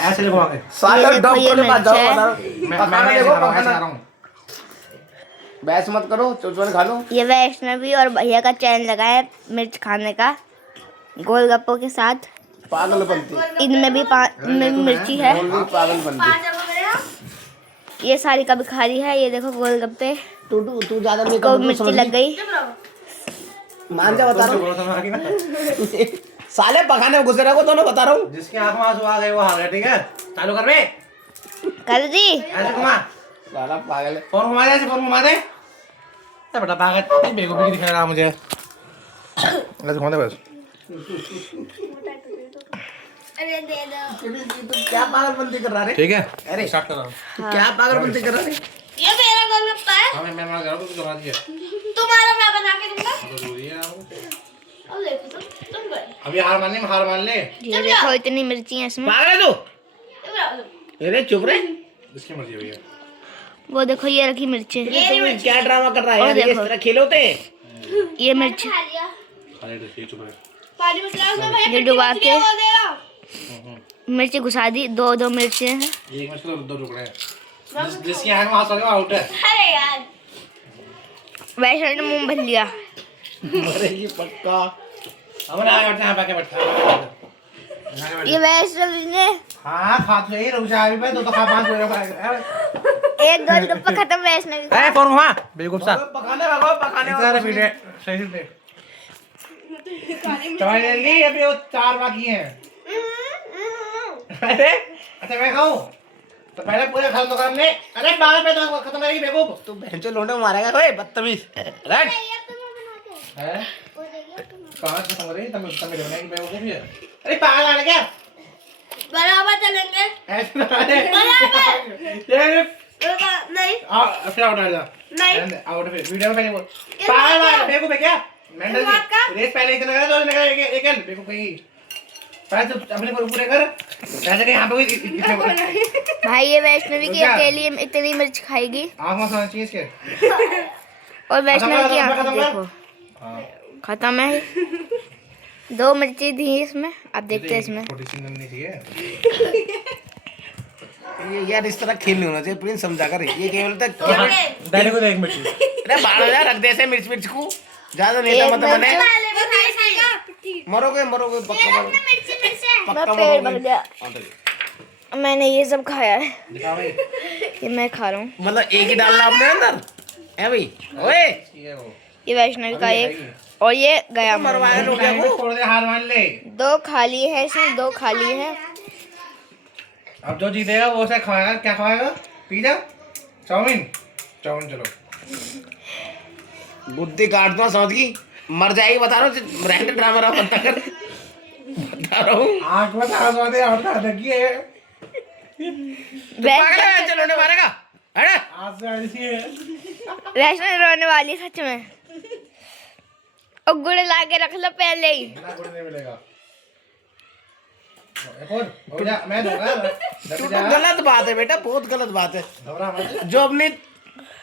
ऐसे देखो आगे सागर ये देखो, ये डॉक्टर के पास जाओ, मिर्च बताओ। पकाना देखो, पकाना। बहस मत करो, चुपचाप खा लो। ये वैष्णवी और भैया का चैन लगा है मिर्च खाने का गोलगप्पों के साथ। पागलपंती, इनमें भी मिर्ची है। पागलपंती। ये सारी कभी खा रही है। ये देखो गोलगप्पे तू ज्यादा नहीं को मिर्ची लग गई। मान जा, बता रहा हूँ। साले पकाने में घुसे रहो दोनों, बता रहा हूँ। जिसके आंख में आंसू आ गए वो हार गया। ठीक है चालू कर बे, कर दी। ऐसे घुमा, साला पागल है। फोन घुमा दे, ऐसे फोन घुमा दे। अरे बेटा पागल, बेवकूफी दिखा रहा मुझे। ऐसे घुमा दे बस। अरे दे दो। तू क्या पागलपंती कर रहा है? ठीक है अरे स्टार्ट कर रहा हूँ। तू क्या पागलपंती कर रहा है? ये मेरा गोलगप्पा है। हाँ मैं मार कर रहा हूँ, तू बना दिया। तुम्हारा मैं बना के दूंगा। तो जरूरी है ना। अब देखो तुम गए। अभी हार मानने में हार मान ले। ये देखो इतनी मिर्ची है इसमें। पागल है तू? अरे चुप रहे। जिसकी मर्जी भैया। वो देखो ये रखी मिर्ची। तुम क्या ड्रामा कर रहा है और यार? ये इस देखो। तरह खेल होते हैं? ये मिर्च अरे ठीक चुप रहे। पानी में गिलास में भैया ये डुबा के वो दे रहा। मिर्ची घुसा दी। दो मिर्ची हैं। एक मैच तो दो टुकड़े हैं। जिसकी आंख में आंसू आ गया वो आउट है। अरे यार वैष्णवी ने मुंह भर लिया। मरेगी पक्का। हम ना बैठते हैं, बैठे बैठे। ये वैष्णवी ने हाँ खा तो यही रुक जा अभी भाई, तो खा 5 मिनट। एक गोलगप्पा खत्म वैष्णवी का। अरे फोन घुमा बेवकूफ सा। पकाने वाला, पकाने इतना वाला। रिपीट है, सही से देख। चवाई ले ली, अभी वो 4 बाकी हैं। अरे अच्छा मैं खाऊं तो पहले पूरे खत्म कर ले। अरे बाद में तो खत्म करेगी बेवकूफ। तू भैंचो लोंडे मारेगा ओए, बदतमीज। रट। है कहाँ खत्म करेगी? तब मेरे बनाएगी बेवकूफ है। अरे पागल आ क्या? बराबर चलेंगे। ऐसे ना अरे नहीं फिर आउट आ जा। नहीं आउट फिर वीडियो में पहले बोल पागल आ बेवकूफ है क्या? मेंटल रेस पहले इतना लगा तो निकल एक बेवकूफ कहीं। पहले तो अपने को पूरे कर ऐसे कि यहाँ पे कोई भाई ये वैष्णवी की अकेली इतनी मिर्च खाएगी। आँख में समझ चाहिए इसके। और वैष्णवी की आंख खत्म कर। देखो खत्म है। 2 मिर्ची थी इसमें। अब देखते हैं इसमें। छोटी सी नन्ही सी है। ये यार इस तरह खेल नहीं होना चाहिए, प्रिंस समझा कर। ये केवल तक डायरेक्ट को देख मिर्ची। अरे 12,000 रख दे से मिर्च को ज्यादा नहीं था, मतलब मैंने मरोगे पक्का मरोगे। मैं पेट भर गया। मैंने ये सब खाया है। दिखा भाई ये मैं खा रहा हूँ। मतलब एक ही डालना आपने अंदर है भाई? ओए ये वो ये वैष्णवी का एक और ये गया। मरवाए लोग क्या को? छोड़ दे, हार मान ले। 2 खाली है इसमें। 2 खाली है। अब जो जीतेगा वो से खाएगा। क्या खाएगा? Pizza, chowmein. चलो बुद्धि काट दो, समझ गई? मर जाएगी, बता रहा हूँ। रहने ड्रामा रहा बता कर, बता रहा हूँ। आँख में आंसू आ दे और ना देखिए पागल है, चलो ने मारेगा। अरे आंसू ऐसी है। वैष्णवी रोने वाली सच में। और गुड़ ला के रख लो पहले ही। बिना गुड़ नहीं मिलेगा। एक और हो जा, मैं दूंगा। तो गलत बात है बेटा, बहुत गलत बात है। घबरा मत। जो अपनी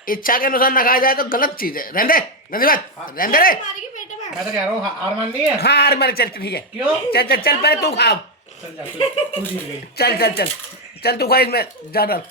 इच्छा के अनुसार न खाया जाए तो गलत चीज है। रहने दे, गंदी बात, रहने दे रे। मारेगी पेट में। मैं तो कह रहा हूँ हार माननी है। हाँ हार मारे, चल ठीक है। क्यों? चल पहले तू खा। चल जा तू जीत गई। चल तू खा इसमें, जा डाल।